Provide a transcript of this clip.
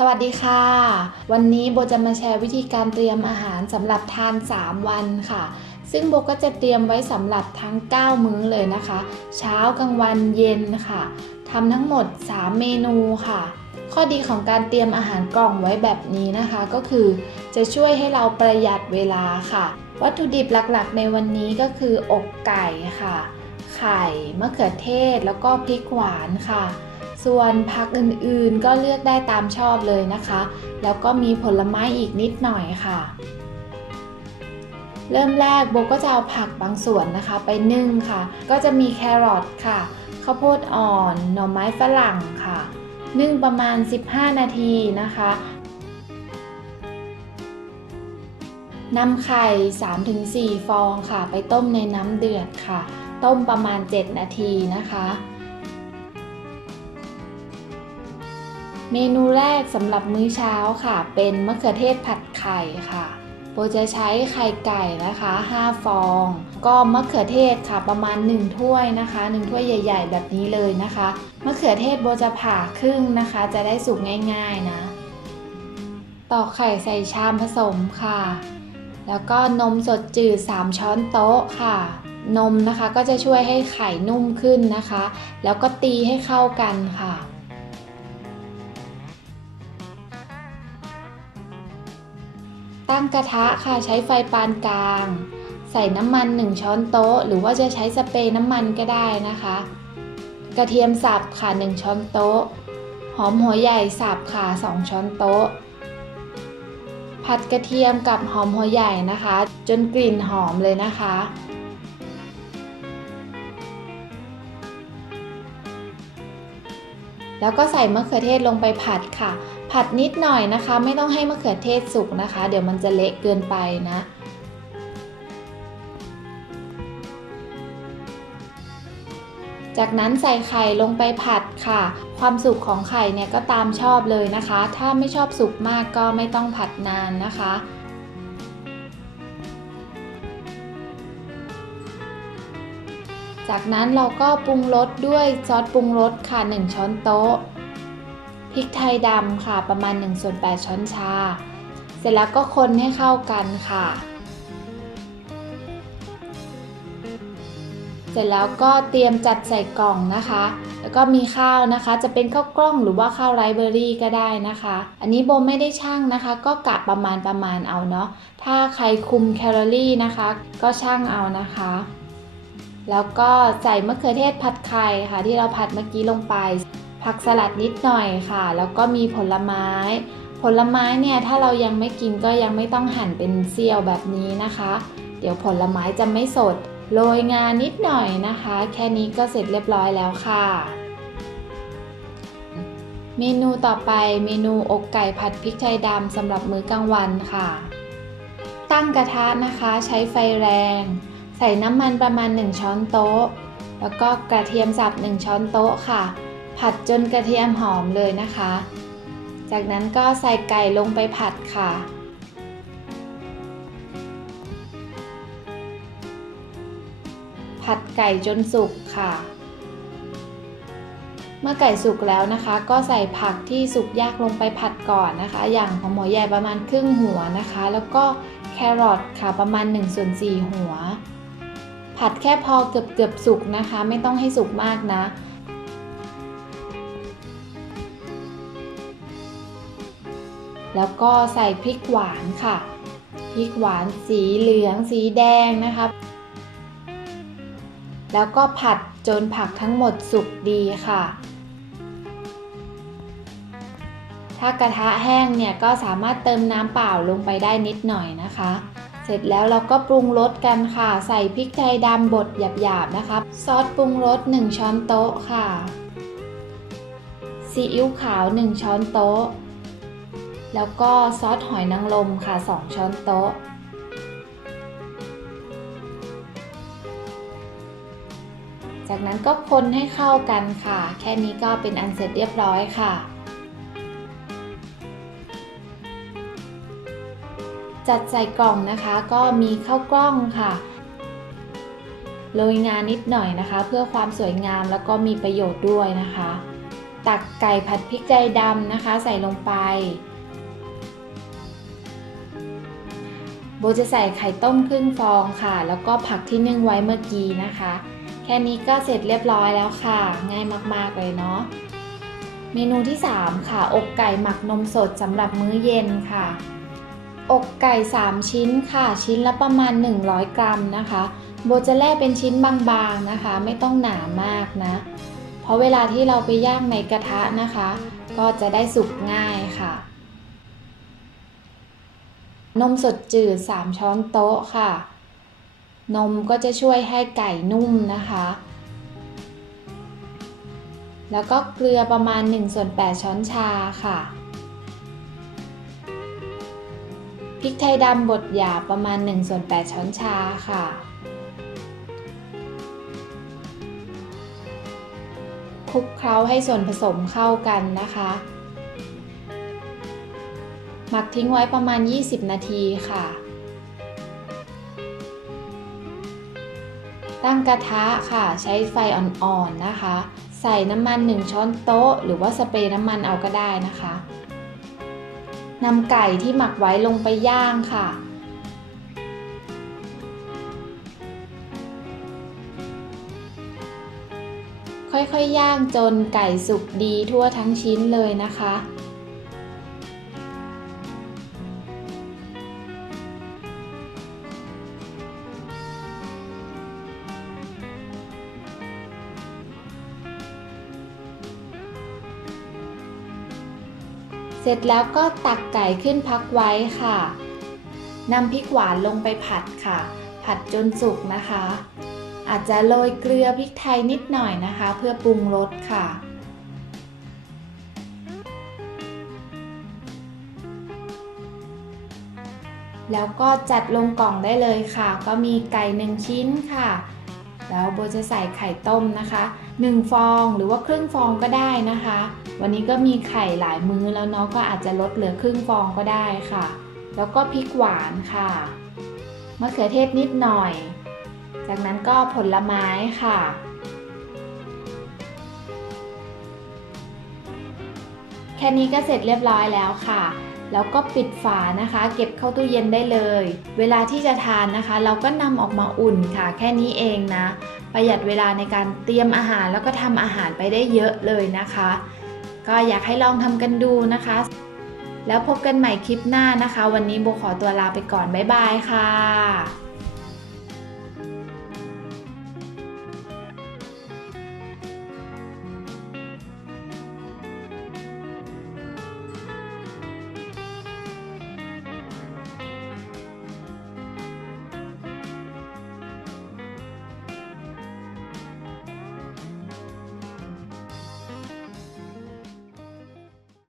สวัสดีค่ะ วันนี้โบจะมาแชร์วิธีการเตรียมอาหารสำหรับทาน 3 วันค่ะ ซึ่งโบก็จะเตรียมไว้สำหรับทั้ง 9 มื้อเลยนะคะ เช้ากลางวันเย็นค่ะทำทั้งหมด 3 เมนูค่ะ ข้อดีของการเตรียมอาหารกล่องไว้แบบนี้นะคะ ก็คือ จะช่วยให้เราประหยัดเวลาค่ะ วัตถุดิบหลักๆ ในวันนี้ก็คืออกไก่ค่ะ ไข่มะเขือเทศแล้วก็พริกหวานค่ะ ส่วนผักอื่นๆก็เลือกได้ตามชอบเลยนะคะ แล้วก็มีผลไม้อีกนิดหน่อยค่ะ เริ่มแรกโบก็จะเอาผักบางส่วนนะคะ ไปนึ่งค่ะ ก็จะมีแครอทค่ะข้าวโพดอ่อน หน่อไม้ฝรั่งค่ะ นึ่งประมาณ 15 นาทีนะคะนำไข่ 3-4 ฟองค่ะ ไปต้มในน้ำเดือดค่ะ ต้มประมาณ 7 นาทีนะคะ เมนูแรกสำหรับมื้อเช้าค่ะ เป็นมะเขือเทศผัดไข่ค่ะโบจะใช้ไข่ไก่นะคะ 5 ฟอง ก็มะเขือเทศค่ะประมาณ 1 ถ้วยนะคะ 1 ถ้วยใหญ่ ๆ แบบนี้เลยนะคะมะเขือเทศโบจะผ่าครึ่งนะคะ จะได้สุกง่าย ๆนะ ตอกไข่ใส่ชามผสมค่ะ แล้วก็นมสดจืด 3 ช้อนโต๊ะค่ะ นมนะคะก็จะช่วยให้ไข่นุ่มขึ้นนะคะ แล้วก็ตีให้เข้ากันค่ะ ตั้งกระทะค่ะใช้ไฟปานกลาง ใส่น้ำมัน 1 ช้อนโต๊ะ หรือว่าจะใช้สเปรย์น้ำมันก็ได้นะคะ กระเทียมสับค่ะ 1 ช้อนโต๊ะ หอมหัวใหญ่สับค่ะ 2 ช้อนโต๊ะ ผัดกระเทียมกับหอมหัวใหญ่นะคะ จนกลิ่นหอมเลยนะคะแล้วก็ใส่มะเขือเทศลงไปผัดค่ะ ผัดนิดหน่อยนะคะ ไม่ต้องให้มะเขือเทศสุกนะคะ เดี๋ยวมันจะเละเกินไปนะ จากนั้นใส่ไข่ลงไปผัดค่ะ ความสุกของไข่เนี่ยก็ตามชอบเลยนะคะ ถ้าไม่ชอบสุกมากก็ไม่ต้องผัดนานนะคะจากนั้นเราก็ปรุงรสด้วยซอสปรุงรสค่ะ 1 ช้อนโต๊ะ ริกไทยดำค่ะประมาณ1ส่วน8ช้อนชา เสร็จแล้วก็คนให้เข้ากันค่ะ เสร็จแล้วก็เตรียมจัดใส่กล่องนะคะ แล้วก็มีข้าวนะคะ จะเป็นข้าวกล้องหรือว่าข้าวไรเบอรี่ก็ได้นะคะ อันนี้โบไม่ได้ช่างนะคะ ก็กะประมาณประมาณเอาเนาะ ถ้าใครคุมแคลอรี่นะคะ ก็ช่างเอานะคะแล้วก็ใส่มะเขือเทศผัดไข่ค่ะที่เราผัดเมื่อกี้ลงไป ผักสลัดนิดหน่อยค่ะ แล้วก็มีผลไม้ ผลไม้เนี่ยถ้าเรายังไม่กินก็ยังไม่ต้องหั่นเป็นเสี้ยวแบบนี้นะคะ เดี๋ยวผลไม้จะไม่สดโรยงานิดหน่อยนะคะ แค่นี้ก็เสร็จเรียบร้อยแล้วค่ะ เมนูต่อไปเมนูอกไก่ผัดพริกไทยดำสำหรับมื้อกลางวันค่ะ ตั้งกระทะนะคะใช้ไฟแรง ใส่น้ำมันประมาณ 1 ช้อนโต๊ะ แล้วก็กระเทียมสับ 1 ช้อนโต๊ะค่ะ ผัดจนกระเทียมหอมเลยนะคะ จากนั้นก็ใส่ไก่ลงไปผัดค่ะ ผัดไก่จนสุกค่ะ เมื่อไก่สุกแล้วนะคะ ก็ใส่ผักที่สุกยากลงไปผัดก่อนนะคะ อย่างหอมหัวใหญ่ประมาณครึ่งหัวนะคะ แล้วก็แครอทค่ะประมาณ1ส่วน4หัว ผัดแค่พอเกือบเกือบสุกนะคะ ไม่ต้องให้สุกมากนะ แล้วก็ใส่พริกหวานค่ะ พริกหวานสีเหลืองสีแดงนะคะ แล้วก็ผัดจนผักทั้งหมดสุกดีค่ะ ถ้ากระทะแห้งเนี่ยก็สามารถเติมน้ำเปล่าลงไปได้นิดหน่อยนะคะ เสร็จแล้วเราก็ปรุงรสกันค่ะ ใส่พริกไทยดำบดหยาบๆนะคะ ซอสปรุงรส 1 ช้อนโต๊ะค่ะซีอิ๊วขาว 1 ช้อนโต๊ะ แล้วก็ซอสหอยนางรมค่ะ 2 ช้อนโต๊ะ จากนั้นก็คนให้เข้ากันค่ะ แค่นี้ก็เป็นอันเสร็จเรียบร้อยค่ะ จัดใส่กล่องนะคะก็มีข้าวกล้องค่ะโรยงานนิดหน่อยนะคะ เพื่อความสวยงามแล้วก็มีประโยชน์ด้วยนะคะ ตักไก่ผัดพริกไทยดำนะคะ ใส่ลงไป โบจะใส่ไข่ต้มครึ่งฟองค่ะ แล้วก็ผักที่นึ่งไว้เมื่อกี้นะคะ แค่นี้ก็เสร็จเรียบร้อยแล้วค่ะ ง่ายมากๆเลยเนาะ เมนูที่ 3 ค่ะ อกไก่หมักนมสดสำหรับมื้อเย็นค่ะ อกไก่ 3 ชิ้นค่ะ ชิ้นละประมาณ 100 กรัมนะคะ โบจะแล่เป็นชิ้นบางๆนะคะ ไม่ต้องหนามากนะ เพราะเวลาที่เราไปย่างในกระทะนะคะ ก็จะได้สุกง่ายค่ะ นมสดจืด 3 ช้อนโต๊ะค่ะ นมก็จะช่วยให้ไก่นุ่มนะคะ แล้วก็เกลือประมาณ1ส่วน8ช้อนชาค่ะพริกไทยดำบดหยาบประมาณ1ส่วน8ช้อนชาค่ะ คลุกเคล้าให้ส่วนผสมเข้ากันนะคะ หมักทิ้งไว้ประมาณ 20 นาทีค่ะ ตั้งกระทะค่ะ ใช้ไฟอ่อนๆนะคะ ใส่น้ำมัน 1 ช้อนโต๊ะ หรือว่าสเปรย์น้ำมันเอาก็ได้นะคะนำไก่ที่หมักไว้ลงไปย่างค่ะ ค่อยๆย่างจนไก่สุกดีทั่วทั้งชิ้นเลยนะคะ เสร็จแล้วก็ตักไก่ขึ้นพักไว้ค่ะนำพริกหวานลงไปผัดค่ะ ผัดจนสุกนะคะ อาจจะโรยเกลือพริกไทยนิดหน่อยนะคะ เพื่อปรุงรสค่ะแล้วก็จัดลงกล่องได้เลยค่ะ ก็มีไก่หนึ่งชิ้นค่ะ แล้วโบจะใส่ไข่ต้มนะคะ 1 ฟองหรือว่าครึ่งฟองก็ได้นะคะ วันนี้ก็มีไข่หลายมื้อแล้วเนาะก็อาจจะลดเหลือครึ่งฟองก็ได้ค่ะ แล้วก็พริกหวานค่ะมะเขือเทศนิดหน่อย จากนั้นก็ผลไม้ค่ะ แค่นี้ก็เสร็จเรียบร้อยแล้วค่ะ แล้วก็ปิดฝานะคะ เก็บเข้าตู้เย็นได้เลย เวลาที่จะทานนะคะ เราก็นำออกมาอุ่นค่ะ แค่นี้เองนะ ประหยัดเวลาในการเตรียมอาหารแล้วก็ทำอาหารไปได้เยอะเลยนะคะ ก็อยากให้ลองทำกันดูนะคะ แล้วพบกันใหม่คลิปหน้านะคะ วันนี้โบขอตัวลาไปก่อน บ๊ายบายค่ะ